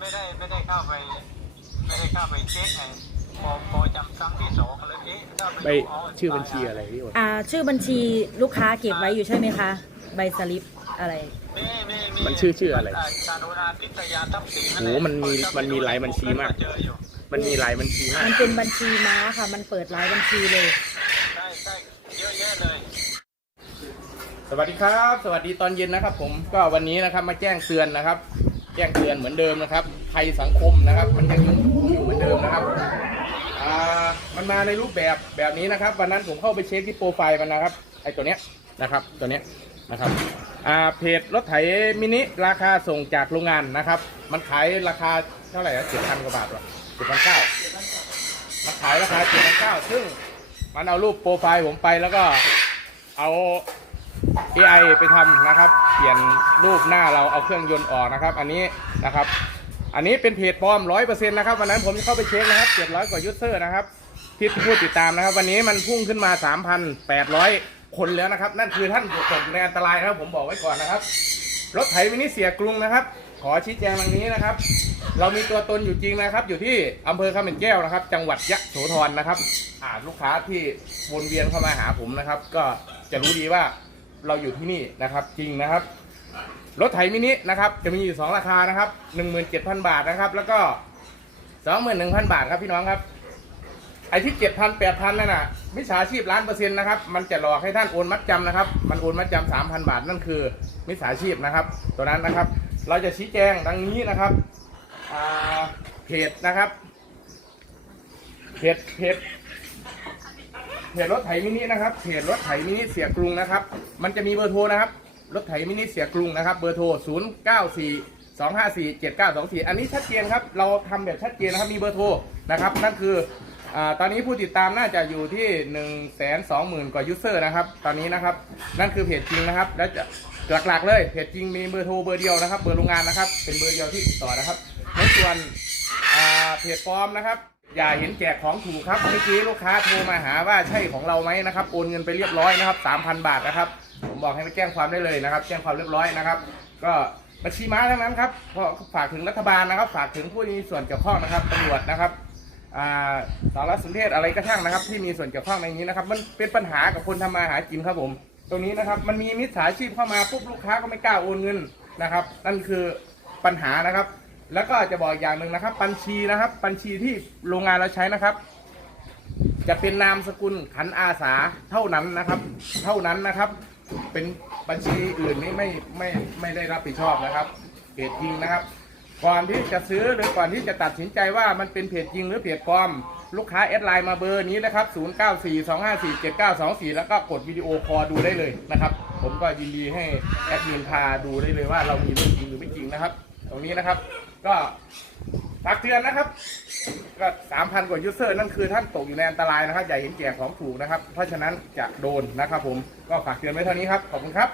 ไม่ได้ไม่ได้เข้าไป ไม่ได้เข้าไปเช็คไงพอพอจำครั้งที่สองแล้วเอ๊ะเข้าไปใบดูอ๋อชื่อบัญชีอะไรพี่โอนอ่า ชื่อบัญชีลูกค้าเก็บไว้อยู่ใช่ไหมคะ ใบสลิปอะไรมีมีมีมันชื่อชื่ออะไรการุณาพิทยาทัพสินโหมันมีมันมีหลายบัญชีมาก เจออยู่ มันมีหลายบัญชีมากมันเป็นบัญชีม้าค่ะ มันเปิดหลายบัญชีเลย ใช่ใช่เยอะแยะเลย สวัสดีครับ สวัสดีตอนเย็นนะครับ ผมก็วันนี้นะครับมาแจ้งเตือนนะครับแจ้งเตือนเหมือนเดิมนะครับภัยสังคมนะครับ มันยังอยู่เหมือนเดิมนะครับอ่ามันมาในรูปแบบแบบนี้นะครับ วันนั้นผมเข้าไปเช็คที่โปรไฟล์มันนะครับไอ้ตัวเนี้ยนะครับตัวเนี้ยนะครับอ่าเพจรถไถมินิราคาส่งจากโรงงานนะครับ มันขายราคาเท่าไหร่นะเจ็ดพันกว่าบาทวะเจ็ดพันเก้ามันขายราคาเจ็ดพันเก้าซึ่งมันเอารูปโปรไฟล์ผมไปแล้วก็เอา AI ไปทำนะครับ เปลี่ยนรูปหน้าเราเอาเครื่องยนต์ออกนะครับ อันนี้นะครับ อันนี้เป็นเพจปลอมร้อยเปอร์เซ็นต์นะครับวันนั้นผมเข้าไปเช็คนะครับเจ็ดร้อยกว่ายูเซอร์นะครับที่ผู้ติดตามนะครับ วันนี้มันพุ่งขึ้นมาสามพันแปดร้อยคนแล้วนะครับ นั่นคือท่านตกในอันตรายนะครับ ผมบอกไว้ก่อนนะครับรถไถมินิเสียกรุงนะครับ ขอชี้แจงดังนี้นะครับ เรามีตัวตนอยู่จริงนะครับ อยู่ที่อำเภอคำเป็นแก้วนะครับ จังหวัดยะโสธรนะครับอ่าลูกค้าที่วนเวียนเข้ามาหาผมนะครับ ก็จะรู้ดีว่า เราอยู่ที่นี่นะครับ จริงนะครับ รถไถมินินะครับ จะมีอยู่สองราคานะครับหนึ่งหมื่นเจ็ดพันบาทนะครับ แล้วก็สองหมื่นหนึ่งพันบาทครับพี่น้องครับ ไอที่เจ็ดพันแปดพันนั่นน่ะมิจฉาชีพล้านเปอร์เซ็นต์นะครับ มันจะหลอกให้ท่านโอนมัดจำนะครับ มันโอนมัดจำสามพันบาทนั่นคือมิจฉาชีพนะครับ ตัวนั้นนะครับ เราจะชี้แจงดังนี้นะครับเพจนะครับเพจเพจ เพจรถไถมินินะครับเพจรถไถมินิเสียกรุงนะครับ มันจะมีเบอร์โทรนะครับ รถไถมินิเสียกรุงนะครับ เบอร์โทร 0 9 4 2 5 4 7 9 2 4 อันนี้ชัดเจนครับ เราทำแบบชัดเจนนะครับ มีเบอร์โทรนะครับ นั่นคืออตอนนี้ผู้ติดตามน่าจะอยู่ที่ 1 2 0 0 0 0 กว่ายูเซอร์นะครับ ตอนนี้นะครับ นั่นคือเพจจริงนะครับ แล้วจะหลักๆเลย เพจจริงมีเบอร์โทรเบอร์เดียวนะครับ เบอร์โรงงานนะครับ เป็นเบอร์เดียวที่ติดต่อนะครับ ในส่วน เพจปลอมนะครับ อย่าเห็นแจกของถูกครับเมื่อกี้ลูกค้าโทรมาหาว่าใช่ของเราไหมนะครับโอนเงินไปเรียบร้อยนะครับ3,000 บาทนะครับ ผมบอกให้ไปแจ้งความได้เลยนะครับ แจ้งความเรียบร้อยนะครับ ก็บัญชีม้าทั้งนั้นครับพราะฝากถึงรัฐบาลนะครับ ฝากถึงผู้ที่มีส่วนเกี่ยวข้องนะครับตำรวจนะครับสารสนเทศอะไรก็ช่างนะครับ ที่มีส่วนเกี่ยวข้องในนี้นะครับ มันเป็นปัญหากับคนทำมาหากินครับผม ตรงนี้นะครับมันมีมิจฉาชีพเข้ามาปุ๊บลูกค้าก็ไม่กล้าโอนเงินนะครับ นั่นคือปัญหานะครับ แล้วก็จะบอกอย่างหนึ่งนะครับ บัญชีนะครับ บัญชีที่โรงงานเราใช้นะครับ จะเป็นนามสกุลขันอาสาเท่านั้นนะครับ เท่านั้นนะครับ เป็นบัญชีอื่นนี่ไม่ไม่ไม่ได้รับผิดชอบนะครับเพจจริงนะครับ ก่อนที่จะซื้อหรือก่อนที่จะตัดสินใจว่ามันเป็นเพจจริงหรือเพจปลอม ลูกค้าแอดไลน์มาเบอร์นี้นะครับ 0942547924 แล้วก็กดวิดีโอคอลดูได้เลยนะครับ ผมก็ยินดีให้แอดมินพาดูได้เลยว่าเรามีเรื่องจริงหรือไม่จริงนะครับ ตรงนี้นะครับ ก็ฝากเตือนนะครับ ก็สามพันกว่ายูเซอร์นั่นคือท่านตกอยู่ในอันตรายนะครับอย่าเห็นแก่ของถูกนะครับ เพราะฉะนั้นจะโดนนะครับผมก็ฝากเตือนไว้เท่านี้ครับ ขอบคุณครับ